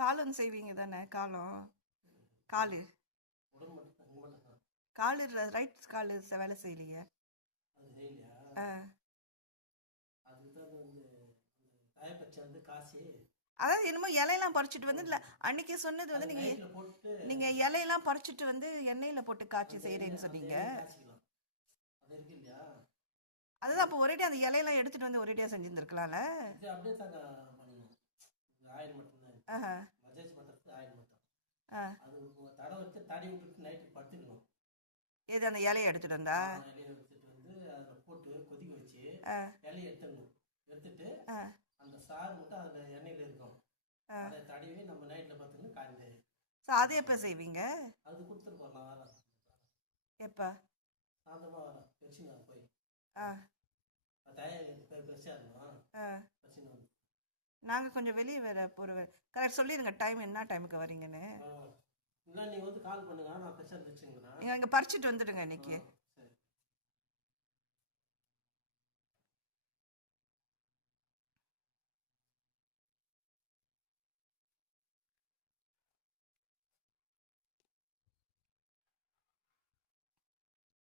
காலம் செய்வீங்க தானே? காலம் காலு உடம்பு மட்டும் அங்கே மட்டும் தான். காலு ரைட் காலு வேலை செய்யலையே. அது செய்யலையா? ஆ. அதுக்கு தான் வந்து தாயப்பச்சை வந்து காசி அதாவது என்னமோ இலையெல்லாம் பறிச்சுட்டு வந்து இல்லை அன்னைக்கு சொன்னது வந்து நீங்கள் நைட்டில் போட்டு நீங்கள் இலையெல்லாம் பறிச்சுட்டு வந்து எண்ணெயில் போட்டு காய்ச்சி செய்கிறேன்னு சொன்னீங்க. காய்ச்சிக்கலாம். அது இருக்கு இல்லையா? அதுதான் அப்போ ஒரேடியாக அந்த இலையெல்லாம் எடுத்துகிட்டு வந்து ஒரேடியாக செஞ்சுருந்துருக்கலாம்ல. இது அப்படியே தாங்க பண்ணணும். இந்த ஆயில் மட்டும்தான் இருக்கு. ஆஹா. மஜாஜ் பண்ணுறது ஆயில் மட்டும். ஆ. அது தடை வச்சு தடி விட்டுட்டு நைட்டு படுத்துக்கணும். எது அந்த இலையை எடுத்துகிட்டு வந்தா? இலையை எடுத்துட்டு வந்து அதில் போட்டு கொதிக்க வச்சு ஆ. இலையை எடுத்துடணும். எடுத்துட்டு ஆ. அந்த சாறு மட்டும் அதில் எண்ணெயில் இருக்கும். அதை தடவி நம்ம நைட்டில் பார்த்துக்கணும் காலையில். ஸோ அது எப்போ செய்வீங்க? அது கொடுத்துட்டு போகலாம். வரேன் எப்போ? சாயந்தரமாக வரேன். பிரச்சனை போய் ஆ. தயார் பெருசாக இருக்கணும். ஆ. பிரச்சனை வந்து நாங்கள் கொஞ்சம் வெளியே வேறு போகிற கரெக்ட் சொல்லிடுங்க டைம் என்ன டைமுக்கு வரீங்கன்னு. இல்லை நீங்கள் வந்து கால் பண்ணுங்க. நான் பெருசாக வச்சுங்களேன். நீங்கள் இங்கே பறிச்சுட்டு வந்துடுங்க இன்னைக்கு.